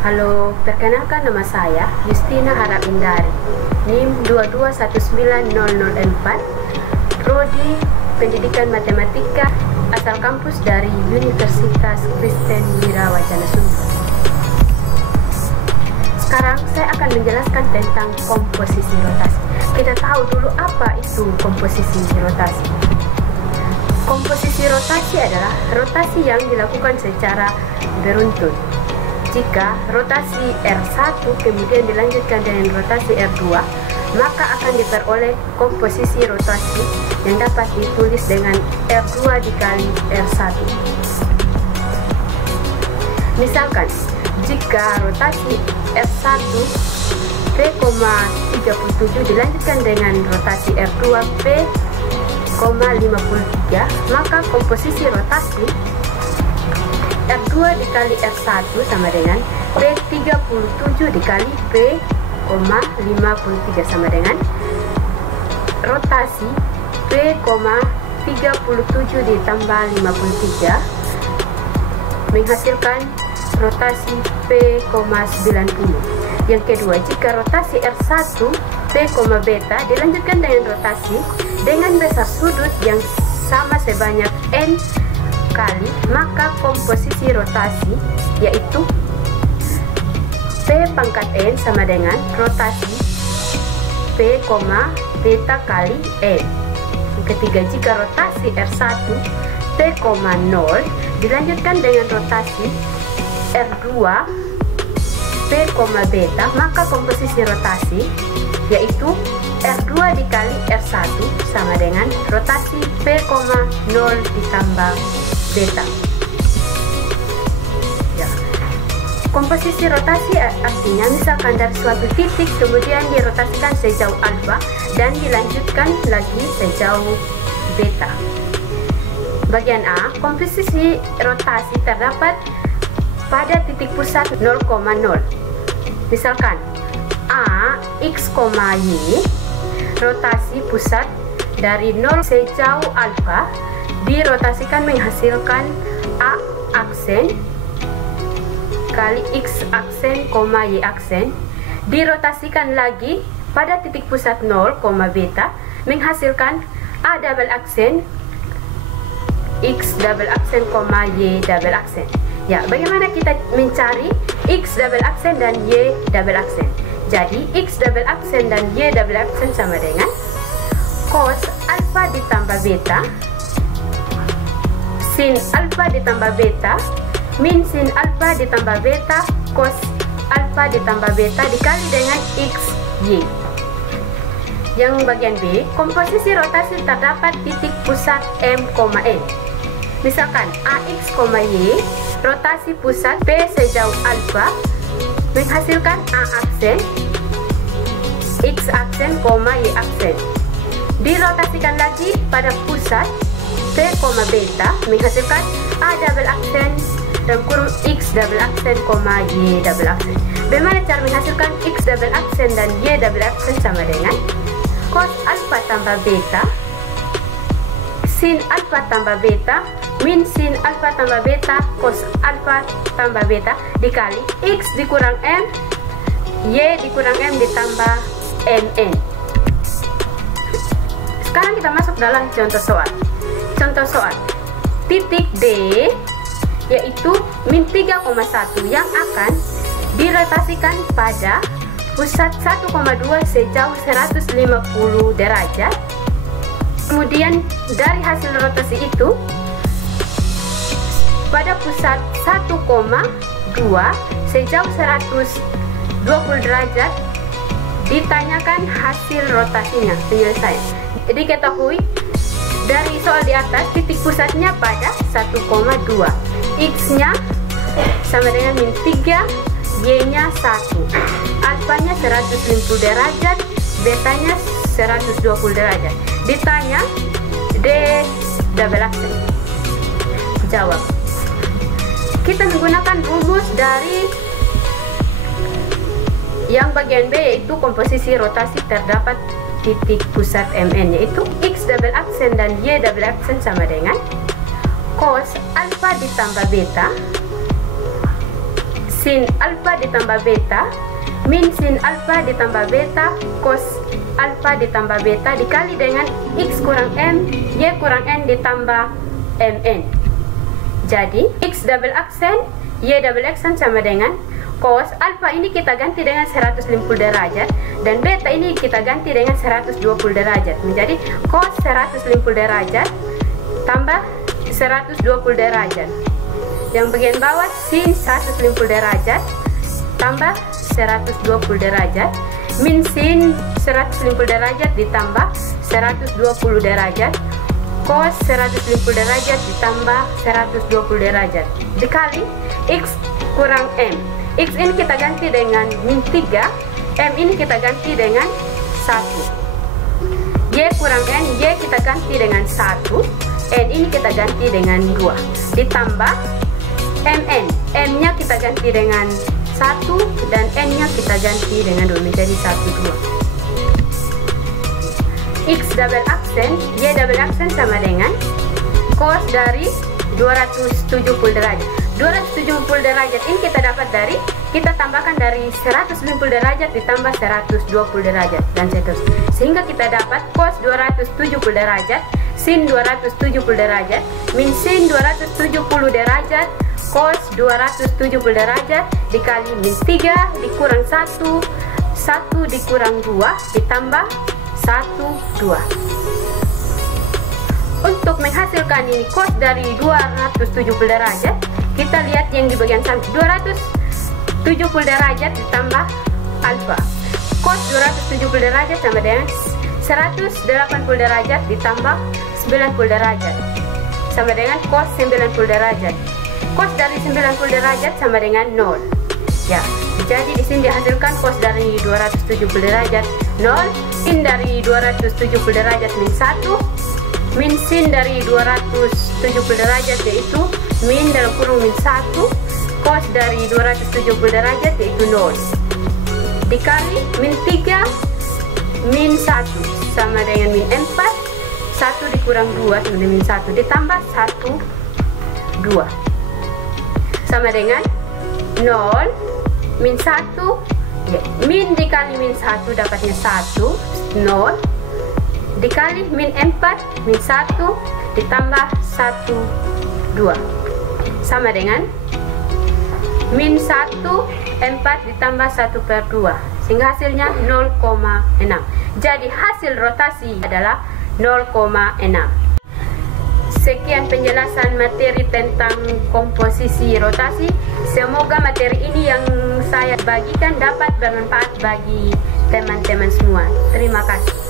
Halo, perkenalkan nama saya Justina Harap Indari, NIM 2219004, Prodi Pendidikan Matematika, asal kampus dari Universitas Kristen Wirawacana Sumber. Sekarang saya akan menjelaskan tentang komposisi rotasi. Kita tahu dulu apa itu komposisi rotasi. Komposisi rotasi adalah rotasi yang dilakukan secara beruntun. Jika rotasi R1 kemudian dilanjutkan dengan rotasi R2, maka akan diperoleh komposisi rotasi yang dapat ditulis dengan R2 dikali R1. Misalkan, jika rotasi R1 P,37 dilanjutkan dengan rotasi R2 P,53, maka komposisi rotasi R2 dikali R1 sama dengan P37 dikali P,53 sama dengan rotasi P,37 ditambah 53 menghasilkan rotasi P,90. Yang kedua, jika rotasi R1 P, beta dilanjutkan dengan rotasi dengan besar sudut yang sama sebanyak N kali, maka komposisi rotasi yaitu P pangkat N sama dengan rotasi P, beta kali N. Yang ketiga, jika rotasi R1 P, 0 dilanjutkan dengan rotasi R2 P, beta, maka komposisi rotasi yaitu R2 dikali R1 sama dengan rotasi P, 0 ditambah beta. Ya. Komposisi rotasi artinya misalkan dari suatu titik kemudian dirotasikan sejauh alfa dan dilanjutkan lagi sejauh beta. Bagian A, komposisi rotasi terdapat pada titik pusat 0,0. Misalkan A, X, Y, rotasi pusat dari 0 sejauh alfa dirotasikan menghasilkan A aksen kali X aksen, Y aksen, dirotasikan lagi pada titik pusat 0, beta menghasilkan A double aksen, X double aksen, Y double aksen. Ya, bagaimana kita mencari X double aksen dan Y double aksen? Jadi X double aksen dan Y double aksen sama dengan cos alfa ditambah beta sin alfa ditambah beta min sin alfa ditambah beta cos alfa ditambah beta dikali dengan X, Y. Yang bagian B, komposisi rotasi terdapat titik pusat M, N. Misalkan AX, Y, rotasi pusat P sejauh alfa menghasilkan A aksen, X aksen, Y aksen. Dirotasikan lagi pada pusat P, beta menghasilkan A double aksen dan kurung X double aksen, Y double aksen. Bagaimana cara menghasilkan X double aksen dan Y double aksen sama dengan cos alfa tambah beta sin alfa tambah beta min sin alfa tambah beta cos alfa tambah beta dikali X dikurang M, Y dikurang M ditambah MN. Sekarang kita masuk dalam contoh soal. Contoh soal, titik D yaitu min 3,1 yang akan dirotasikan pada pusat 1,2 sejauh 150 derajat. Kemudian dari hasil rotasi itu pada pusat 1,2 sejauh 120 derajat ditanyakan hasil rotasinya, penyelesaian. Diketahui dari soal di atas titik pusatnya pada 1,2, X-nya sama dengan min 3, Y-nya 1, alfanya 150 derajat, betanya 120 derajat. Ditanya D double aksen. Jawab. Kita menggunakan rumus dari yang bagian B yaitu komposisi rotasi terdapat titik pusat MN, yaitu X double aksen dan Y double aksen sama dengan cos alfa ditambah beta sin alfa ditambah beta min sin alfa ditambah beta cos alfa ditambah beta dikali dengan X kurang M, Y kurang N ditambah MN. Jadi X double aksen, Y double aksen sama dengan cos alfa ini kita ganti dengan 150 derajat dan beta ini kita ganti dengan 120 derajat. Menjadi cos 150 derajat tambah 120 derajat. Yang bagian bawah sin 150 derajat tambah 120 derajat min sin 150 derajat ditambah 120 derajat cos 150 derajat ditambah 120 derajat dikali X kurang M. X ini kita ganti dengan min 3, M ini kita ganti dengan 1. Y kurang N, Y kita ganti dengan 1, N ini kita ganti dengan 2 ditambah MN, M nya kita ganti dengan 1 dan N nya kita ganti dengan 2 menjadi 1, 2. X double aksen, Y double aksen sama dengan cos dari 270 derajat. 270 derajat ini kita dapat dari, kita tambahkan dari 150 derajat ditambah 120 derajat dan seterusnya. Sehingga kita dapat cos 270 derajat sin 270 derajat min sin 270 derajat cos 270 derajat dikali min 3 dikurang 1, 1 dikurang 2 ditambah 1, 2. Untuk menghasilkan ini cos dari 270 derajat, kita lihat yang di bagian samping 270 derajat ditambah alfa. Cos 270 derajat sama dengan 180 derajat ditambah 90 derajat sama dengan cos 90 derajat. Cos dari 90 derajat sama dengan 0. Ya, jadi di sini dihasilkan cos dari 270 derajat 0, sin dari 270 derajat min 1, min sin dari 270 derajat yaitu min dalam kurung min 1, cos dari 270 derajat yaitu 0 dikali min 3 min 1 sama dengan min 4, 1 dikurang 2 sama dengan min 1 ditambah 1, 2 sama dengan 0 min 1 ya, min dikali min 1 dapatnya 1, 0 dikali min 4 min 1 ditambah 1, 2 sama dengan min 1 4 ditambah 1/2 sehingga hasilnya 0,6. Jadi hasil rotasi adalah 0,6. Sekian penjelasan materi tentang komposisi rotasi. Semoga materi ini yang saya bagikan dapat bermanfaat bagi teman-teman semua. Terima kasih.